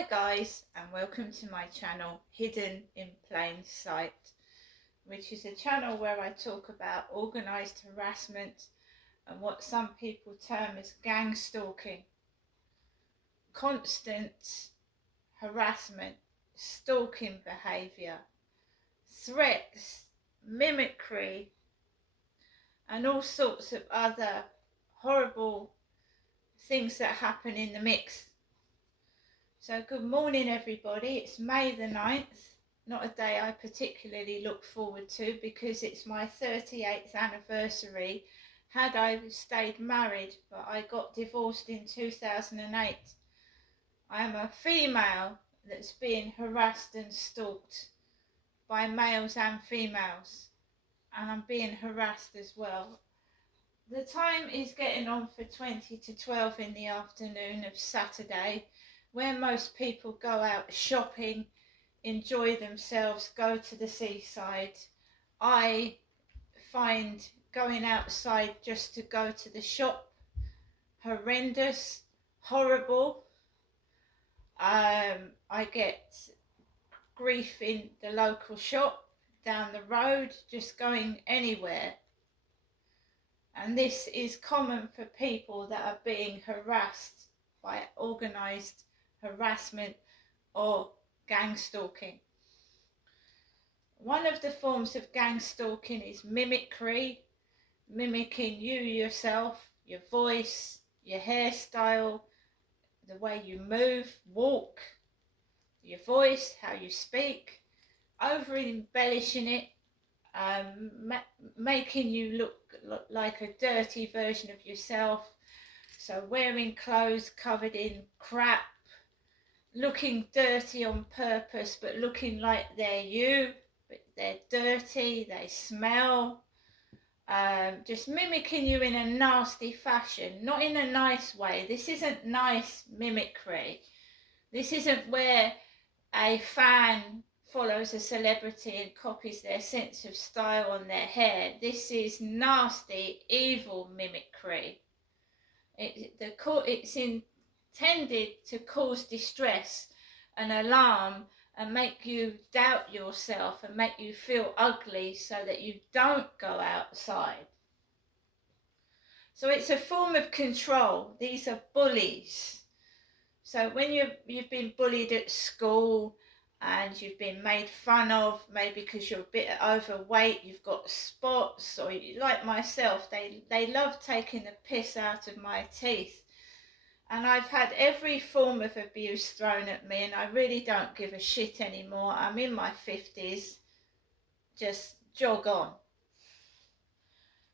Hi guys, and welcome to my channel Hidden in Plain Sight, which is a channel where I talk about organised harassment and what some people term as gang stalking. Constant harassment, stalking behaviour, threats, mimicry, and all sorts of other horrible things that happen in the mix. So good morning everybody, it's May the 9th, not a day I particularly look forward to because it's my 38th anniversary. Had I stayed married, but I got divorced in 2008. I am a female that's being harassed and stalked by males and females, and I'm being harassed as well. The time is getting on for 20 to 12 in the afternoon of Saturday, where most people go out shopping, enjoy themselves, go to the seaside. I find going outside just to go to the shop horrendous, horrible. I get grief in the local shop, down the road, just going anywhere. And this is common for people that are being harassed by organised harassment or gang stalking. One of the forms of gang stalking is mimicry, mimicking you yourself, your voice, your hairstyle, the way you move, walk, your voice, how you speak, over embellishing it, making you look like a dirty version of yourself. So wearing clothes covered in crap, looking dirty on purpose, but looking like they're you, but they're dirty, they smell. Just mimicking you in a nasty fashion, not in a nice way. This isn't nice mimicry. This isn't where a fan follows a celebrity and copies their sense of style on their hair. This is nasty, evil mimicry. It's intended to cause distress and alarm and make you doubt yourself and make you feel ugly so that you don't go outside. So it's a form of control. These are bullies. So when you've been bullied at school and you've been made fun of, maybe because you're a bit overweight, you've got spots, or like myself, they love taking the piss out of my teeth. And I've had every form of abuse thrown at me, and I really don't give a shit anymore. I'm in my 50s, just jog on.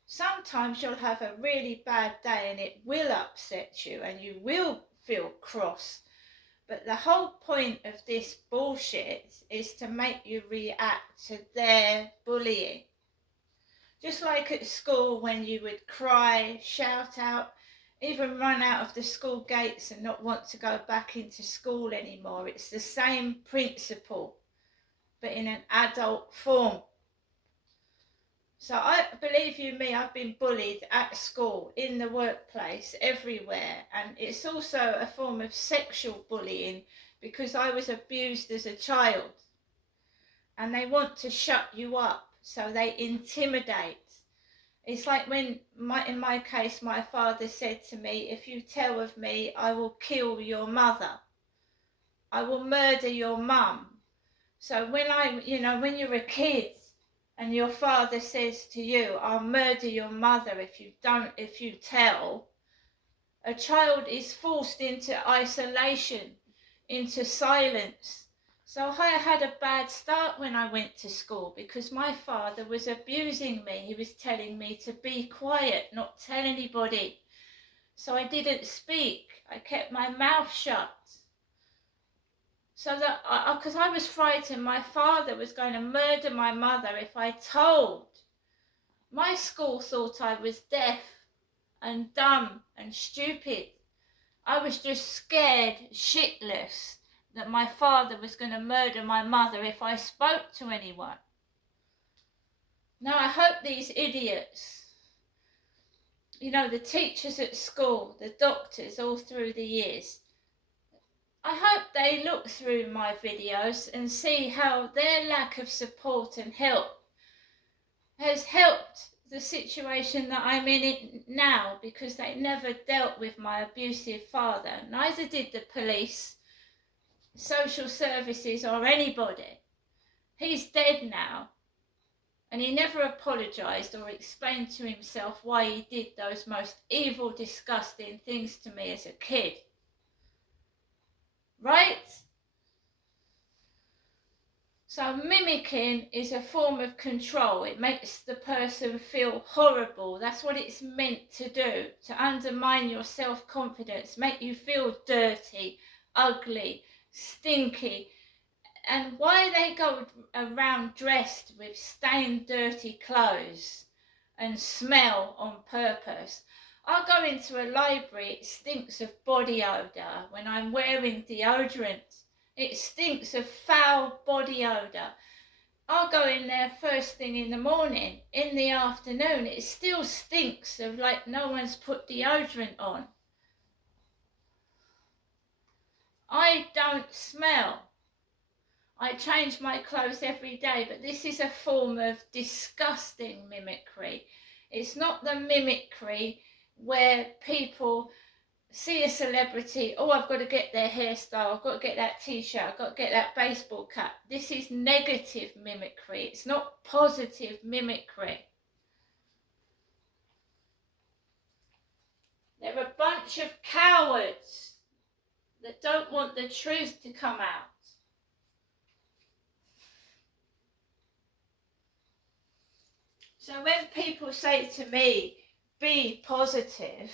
Sometimes you'll have a really bad day and it will upset you and you will feel cross. But the whole point of this bullshit is to make you react to their bullying. Just like at school when you would cry, shout out, even run out of the school gates and not want to go back into school anymore. It's the same principle, but in an adult form. So I believe you me, I've been bullied at school, in the workplace, everywhere. And it's also a form of sexual bullying because I was abused as a child. And they want to shut you up, so they intimidate. It's like when, in my case, my father said to me, if you tell of me, I will kill your mother. I will murder your mum. So when when you're a kid and your father says to you, I'll murder your mother if you tell, a child is forced into isolation, into silence. So I had a bad start when I went to school because my father was abusing me. He was telling me to be quiet, not tell anybody. So I didn't speak. I kept my mouth shut. So that, because I was frightened my father was going to murder my mother if I told. My school thought I was deaf and dumb and stupid. I was just scared shitless that my father was going to murder my mother if I spoke to anyone. Now I hope these idiots, the teachers at school, the doctors all through the years, I hope they look through my videos and see how their lack of support and help has helped the situation that I'm in it now, because they never dealt with my abusive father. Neither did the police, social services, or anybody. He's dead now, and he never apologised or explained to himself why he did those most evil, disgusting things to me as a kid. Right? So mimicking is a form of control. It makes the person feel horrible. That's what it's meant to do, to undermine your self-confidence, make you feel dirty, ugly, stinky. And why they go around dressed with stained, dirty clothes and smell on purpose. I'll go into a library, it stinks of body odour when I'm wearing deodorant. It stinks of foul body odour. I'll go in there first thing in the morning. In the afternoon, it still stinks of like no one's put deodorant on. I don't smell. I change my clothes every day, but this is a form of disgusting mimicry. It's not the mimicry where people see a celebrity, oh, I've got to get their hairstyle, I've got to get that t-shirt, I've got to get that baseball cap. This is negative mimicry. It's not positive mimicry. They're a bunch of cowards that don't want the truth to come out. So when people say to me, be positive,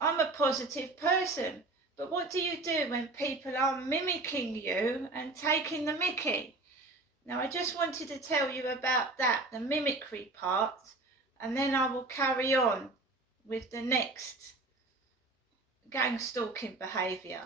I'm a positive person. But what do you do when people are mimicking you and taking the mickey? Now, I just wanted to tell you about that, the mimicry part, and then I will carry on with the next gang stalking behaviour.